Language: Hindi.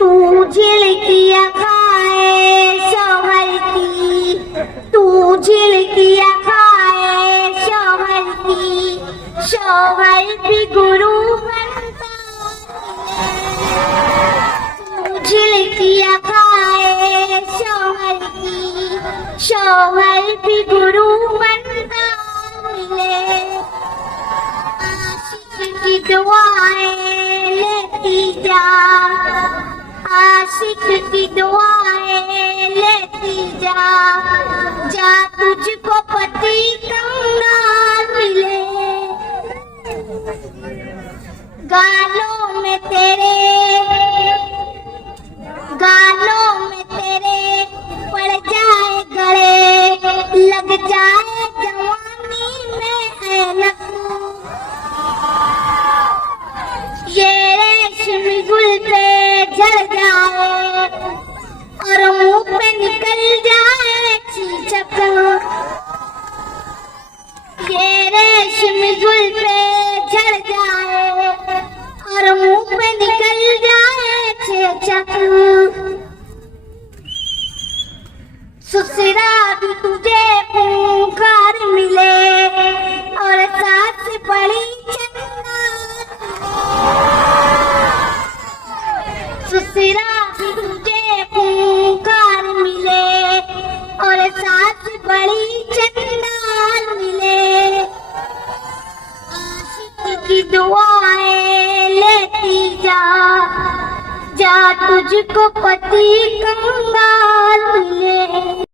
तू झिलकिया खाए शोहर की, तू झिलकिया खाए शोहर की, शोहर भी गुरु बनता है। तू झिलकिया खाए शोहर की, शोहर भी गुरु बनता मिले। आशिक की दुआएं लेती जा, आशिक की दुआएं लेती जा, जा तुझको पति कंगाल मिले। गालों में तेरे, गालों में तेरे पड़ जाए गले, लग जाए जवानी में ऐनक, ये रेशमी गुल पे झड़ जाए और मुंह पे निकल जाए चीचक, ये रेशमी गुल पे झड़ जाए और मुंह पे निकल जाए चीचक। ससुरा भी तुझे पुकार मिले और सास बड़ी चंगा, ससुरा भी तुझे पुकार मिले और सास बड़ी चंडाल मिले। आशिक की दुआएं लेती जा, जा तुझको पति कंगाल मिले।